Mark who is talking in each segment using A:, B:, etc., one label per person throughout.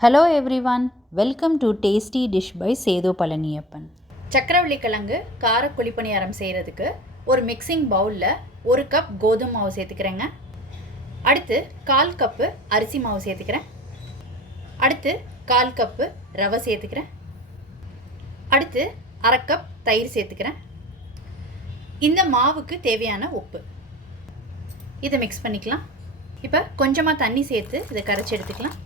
A: Hello everyone welcome to tasty dish by Sethu Palaniappan
B: சக்கரவள்ளி கிழங்கு கார குழிப்பணியாரம் செய்கிறதுக்கு ஒரு மிக்சிங் பவுலில் ஒரு கப் கோதுமை மாவு சேர்த்துக்கிறேங்க. அடுத்து கால் கப்பு அரிசி மாவு சேர்த்துக்கிறேன். அடுத்து கால் கப்பு ரவை சேர்த்துக்கிறேன். அடுத்து அரை கப் தயிர் சேர்த்துக்கிறேன். இந்த மாவுக்கு தேவையான உப்பு. இதை மிக்ஸ் பண்ணிக்கலாம். இப்போ கொஞ்சமாக தண்ணி சேர்த்து இதை கரைச்சி எடுத்துக்கலாம்.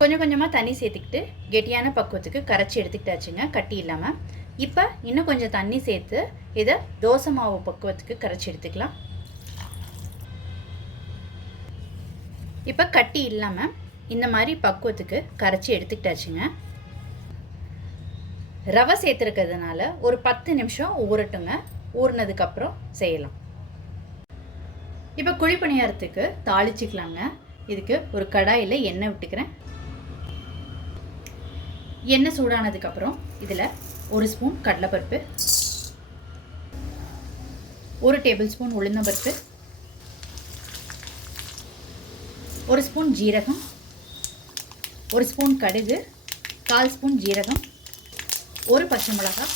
B: கொஞ்சம் கொஞ்சமாக தண்ணி சேர்த்துக்கிட்டு கெட்டியான பக்குவத்துக்கு கரைச்சி எடுத்துக்கிட்டாச்சுங்க கட்டி இல்லாமல் இப்போ இன்னும் கொஞ்சம் தண்ணி சேர்த்து இதை தோசை மாவு பக்குவத்துக்கு கரைச்சி எடுத்துக்கலாம். இப்போ கட்டி இல்லாமல் இந்த மாதிரி பக்குவத்துக்கு கரைச்சி எடுத்துக்கிட்டாச்சுங்க. ரவை சேர்த்துருக்கிறதுனால ஒரு பத்து நிமிஷம் ஊறட்டுங்க. ஊறினதுக்கப்புறம் செய்யலாம். இப்போ குழிப்பணியாரத்துக்கு தாளிச்சிக்கலாங்க. இதுக்கு ஒரு கடாயில் எண்ணெய் விட்டுக்கிறேன். எண்ணெய் சூடானதுக்கப்புறம் இதில் ஒரு ஸ்பூன் கடலைப்பருப்பு ஒரு டேபிள் ஸ்பூன் உளுந்தம்பருப்பு ஒரு ஸ்பூன் ஜீரகம் ஒரு ஸ்பூன் கடுகு கால் ஸ்பூன் ஜீரகம் ஒரு பச்சை மிளகாய்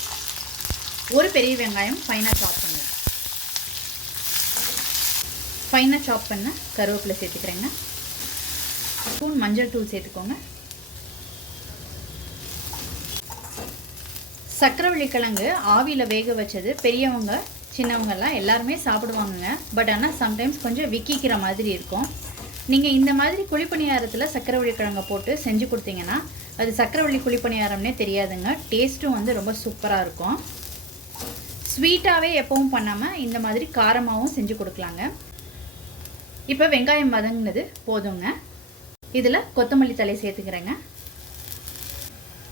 B: ஒரு பெரிய வெங்காயம் ஃபைனாக சாப் பண்ணுங்க ஃபைனாக சாப் பண்ண கருவேப்பிலை சேர்த்துக்கிறேங்க. ஸ்பூன் மஞ்சள் தூள் சேர்த்துக்கோங்க. சக்கரவள்ளி கிழங்கு ஆவியில் வேக வச்சது பெரியவங்க சின்னவங்கெல்லாம் எல்லாருமே சாப்பிடுவாங்கங்க. பட் ஆனால் சம்டைம்ஸ் கொஞ்சம் விக்கிக்கிற மாதிரி இருக்கும். நீங்கள் இந்த மாதிரி குழிப்பணியாரத்தில் சக்கரவள்ளி கிழங்கை போட்டு செஞ்சு கொடுத்தீங்கன்னா அது சக்கரவள்ளி குழிப்பணியாரம்னே தெரியாதுங்க. டேஸ்ட்டும் வந்து ரொம்ப சூப்பராக இருக்கும். ஸ்வீட்டாகவே எப்பவும் பண்ணாமல் இந்த மாதிரி காரமாகவும் செஞ்சு கொடுக்கலாங்க. இப்போ வெங்காயம் வதங்கினது போதுங்க. இதில் கொத்தமல்லி தலை சேர்த்துக்கிறேங்க.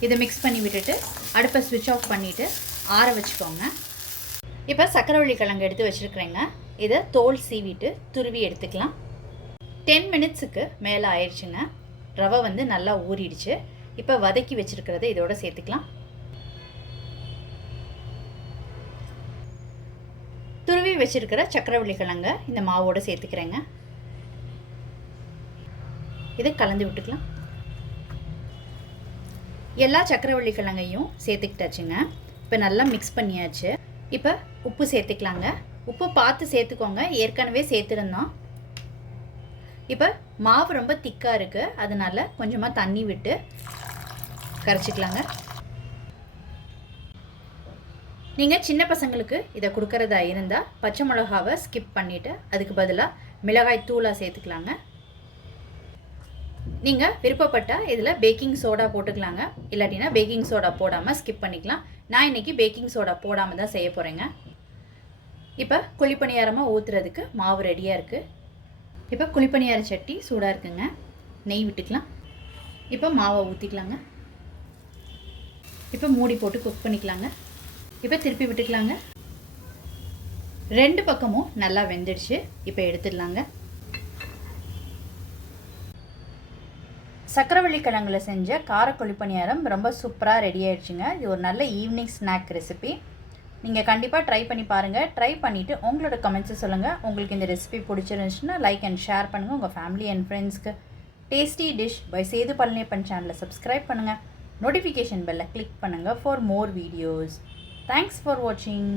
B: இதை மிக்ஸ் பண்ணி விட்டுட்டு அடுப்பை ஸ்விட்ச் ஆஃப் பண்ணிவிட்டு ஆற வச்சுக்கோங்க. இப்போ சக்கரவள்ளி கிழங்கு எடுத்து வச்சுருக்குறேங்க. இதை தோல் சீவிட்டு துருவி எடுத்துக்கலாம். டென் மினிட்ஸுக்கு மேலே ஆயிடுச்சுங்க. ரவை வந்து நல்லா ஊறிடுச்சு. இப்போ வதக்கி வச்சுருக்கிறத இதோட சேர்த்துக்கலாம். துருவி வச்சுருக்கிற சக்கரவள்ளி கிழங்கை இந்த மாவோடு சேர்த்துக்கிறேங்க. இதை கலந்து விட்டுக்கலாம். எல்லா சக்கரவள்ளி கிழங்கையும் சேர்த்துக்கிட்டாச்சுங்க. இப்போ நல்லா மிக்ஸ் பண்ணியாச்சு. இப்போ உப்பு சேர்த்துக்கலாங்க. உப்பு பார்த்து சேர்த்துக்கோங்க. ஏற்கனவே சேர்த்துருந்தோம். இப்போ மாவு ரொம்ப திக்காக இருக்குது அதனால் கொஞ்சமாக தண்ணி விட்டு கரைச்சிக்கலாங்க. நீங்கள் சின்ன பசங்களுக்கு இதை கொடுக்கறதா இருந்தால் பச்சை மிளகாவை ஸ்கிப் பண்ணிவிட்டு அதுக்கு பதிலாக மிளகாய் தூளாக சேர்த்துக்கலாங்க. நீங்கள் விருப்பப்பட்டால் இதில் பேக்கிங் சோடா போட்டுக்கலாங்க. இல்லாட்டினா பேக்கிங் சோடா போடாமல் ஸ்கிப் பண்ணிக்கலாம். நான் இன்றைக்கி பேக்கிங் சோடா போடாமல் தான் செய்ய போகிறேங்க இப்போ குழிப்பணியாரமாக ஊற்றுறதுக்கு மாவு ரெடியாக இருக்குது இப்போ குழிப்பணியார சட்டி சூடாக இருக்குங்க. நெய் விட்டுக்கலாம். இப்போ மாவை ஊற்றிக்கலாங்க இப்போ மூடி போட்டு குக் பண்ணிக்கலாங்க. இப்போ திருப்பி விட்டுக்கலாங்க. ரெண்டு பக்கமும் நல்லா வெந்துடுச்சு. இப்போ எடுத்துடலாங்க. சக்கரவள்ளி கிழங்குல செஞ்ச காரக்கொழி பணியாரம் ரொம்ப சூப்பராக ரெடி ஆயிடுச்சுங்க. இது ஒரு நல்ல ஈவினிங் ஸ்நாக் ரெசிபி நீங்கள் கண்டிப்பாக ட்ரை பண்ணி பாருங்கள் ட்ரை பண்ணிவிட்டு உங்களோட கமெண்ட்ஸை சொல்லுங்கள் உங்களுக்கு இந்த ரெசிபி பிடிச்சிருந்துச்சுன்னா லைக் அண்ட் ஷேர் பண்ணுங்கள் உங்கள் ஃபேமிலி அண்ட் ஃப்ரெண்ட்ஸ்க்கு tasty dish by Sethu Palaniappan சேனலை சப்ஸ்கிரைப் பண்ணுங்கள் நோட்டிஃபிகேஷன் பெல்லை கிளிக் பண்ணுங்கள் for more videos thanks for வாட்சிங்